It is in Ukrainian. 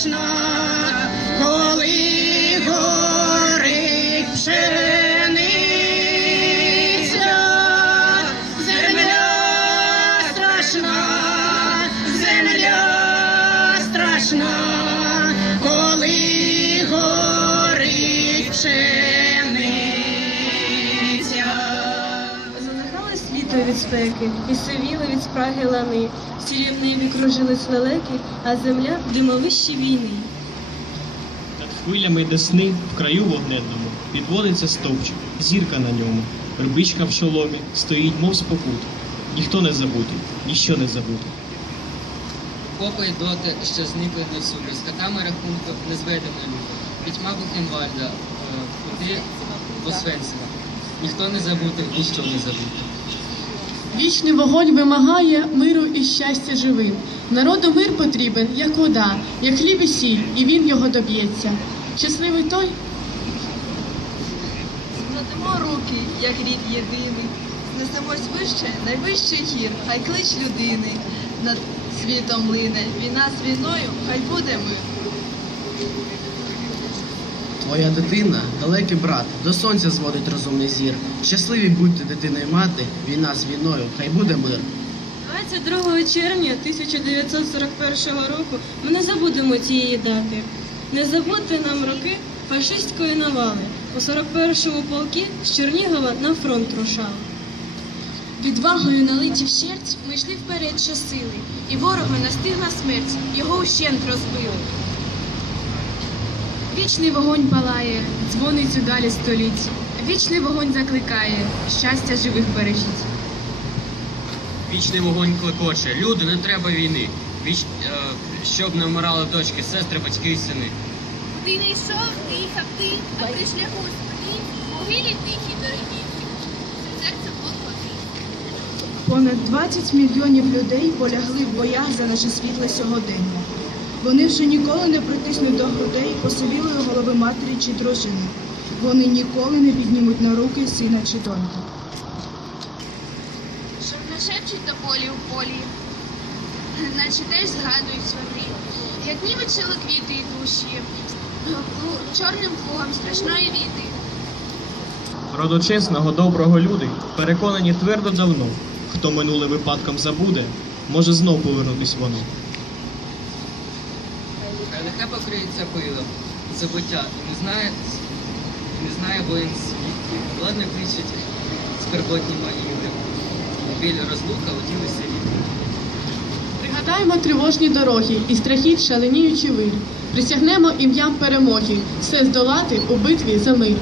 страшна, коли горить пшениця, земля страшна, земля страшна, коли горить пшениця. Занихали від спеки, і сивіли від спраги лани, сірі в небі кружились лелеки, а земля в димовищі війни. Над хвилями десни в краю вогненному підводиться стовпчик, зірка на ньому. Вербичка в шоломі стоїть, мов спокут. Ніхто не забутий, ніщо не забуте. Попи й доти, що зникли на всюди, з татами рахунку не зведено люди. Пітьма Бухенвальда, е, куди Освенцима. Ніхто не забутий, ніщо не забуте. Вічний вогонь вимагає миру і щастя живим. Народу мир потрібен, як вода, як хліб і сіль, і він його доб'ється. Щасливий той, Складемо руки, як рід єдиний, знесемось вище, найвищий гір, хай клич людини. Над світом лине, війна з війною, хай буде мир. Твоя дитина далекий брат, до сонця зводить розумний зір. Щасливі будьте дитина і мати, війна з війною, хай буде мир. 22 червня 1941 року ми не забудемо цієї дати. Не забудьте нам роки фашистської навали. У 41-му полки з Чернігова на фронт рушали. Відвагою налиті вщерть ми йшли вперед щосили, і ворога настигла смерть, його ущент розбили. Вічний вогонь палає, дзвонить у далі століть. Вічний вогонь закликає, щастя живих бережіть. Вічний вогонь клекоче. Люди, не треба війни. Віч, е, щоб не вмирали дочки, сестри, батьки і сини. Ти не йшов, ти їхав ти, а при шляху спини, могилі тихі дорогі. Серце плохо. Понад 20 мільйонів людей полягли в боях за наше світле сьогодення. Вони вже ніколи не притиснуть до грудей посивілої голови матері чи дружини. Вони ніколи не піднімуть на руки сина чи доньку. Щоб не шепчуть до полі у полі, наче теж згадують вони, як нівечили квіти і душі, чорним плугом страшної війни. Родочесного доброго люди переконані твердо давно, хто минуле випадком забуде, може знов повернутись воно. Хай нехай покриється пилом, забуття, і не знає, не знає воїн світі. Ладно кричить скарботні могили. Біль розлука оділися віти. пригадаємо тривожні дороги і страхіт шаленіючи вир. Присягнемо ім'ям перемоги, все здолати у битві за мир.